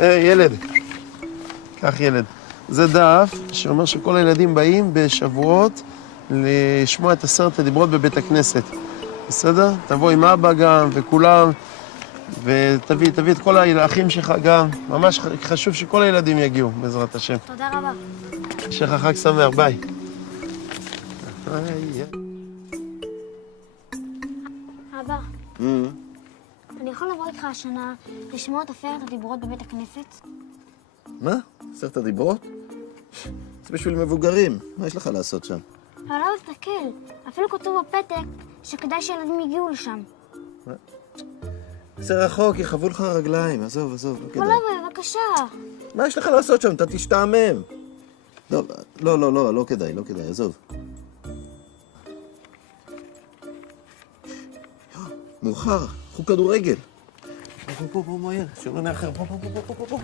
ילד, קח ילד. זה דף שאומר שכל הילדים באים בשבועות לשמוע את 10 הדיברות בבית הכנסת. בסדר? תבוא עם אבא גם וכולם, ותביא את כל האחים שלך גם. ממש חשוב שכל הילדים יגיעו, בעזרת השם. תודה רבה. שיהיה לך חג שמח, ביי. אבא, אני יכול לבוא איתך השנה לשמוע את 10 הדיברות בבית הכנסת? מה? 10 הדיברות? זה בשביל מבוגרים. מה יש לך לעשות שם? אבל לא תסתכל, אפילו כתוב בפתק שכדאי שילדים יגיעו לשם. זה רחוק, יחוו לך רגליים. עזוב, לא כדאי. אבל אבא, בבקשה. מה יש לך לעשות שם? אתה תשתעמם. לא כדאי, עזוב. מאוחר, קחו כדורגל. בוא, מהר, שלא נאחר, בוא.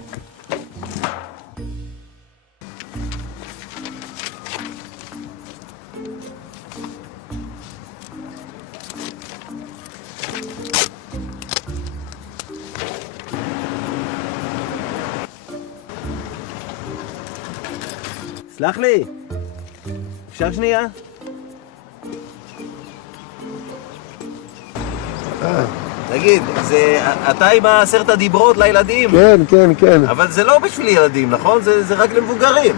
סלח לי, אפשר שנייה? תגיד, אתה עם 10 הדיברות לילדים? כן. אבל זה לא בשביל ילדים, נכון? זה רק למבוגרים.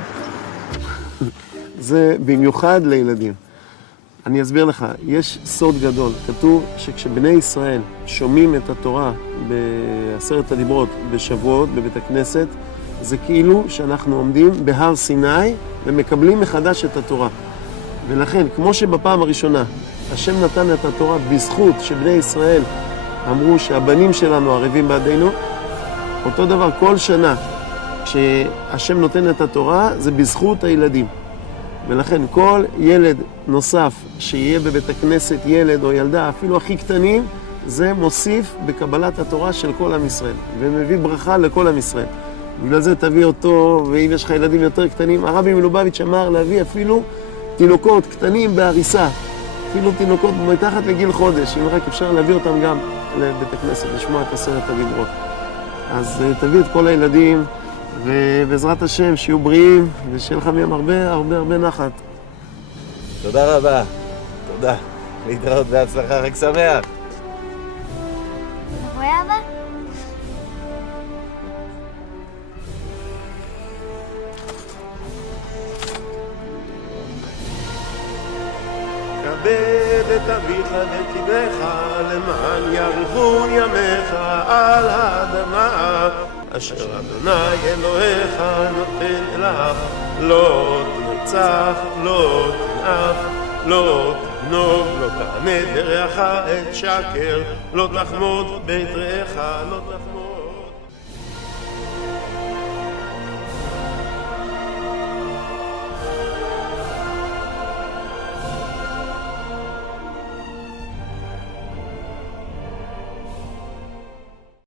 זה במיוחד לילדים. אני אסביר לך, יש סוד גדול. כתוב שכשבני ישראל שומעים את התורה ב10 הדיברות בשבועות בבית הכנסת, זה כאילו שאנחנו עומדים בהר סיני ומקבלים מחדש את התורה. ולכן, כמו שבפעם הראשונה השם נתן את התורה בזכות שבני ישראל אמרו שהבנים שלנו ערבים בעדינו, אותו דבר כל שנה כשהשם נותן את התורה זה בזכות הילדים. ולכן כל ילד נוסף שיהיה בבית הכנסת, ילד או ילדה, אפילו הכי קטנים, זה מוסיף בקבלת התורה של כל עם ישראל ומביא ברכה לכל עם ישראל. בגלל זה תביא אותו, ואם יש לך ילדים יותר קטנים, הרבי מלובביץ' אמר להביא אפילו תינוקות קטנים בהריסה, אפילו תינוקות מתחת לגיל חודש, אם רק אפשר להביא אותם גם לבית הכנסת, לשמוע את 10 הדיברות. אז תביא את כל הילדים, ובעזרת השם שיהיו בריאים, ושיהיה לך מהם הרבה נחת. תודה רבה. תודה. להתראות בהצלחה, חג שמח. אתה רואה אבא? כבד את אביך ואת אמך, למען יאריכו ימיך על האדמה, אשר אדוני אלוהיך נותן לך. לא תרצח, לא תנאף, לא תגנוב, לא תענה ברעך את שקר, לא תחמוד בית רעך, לא תחמוד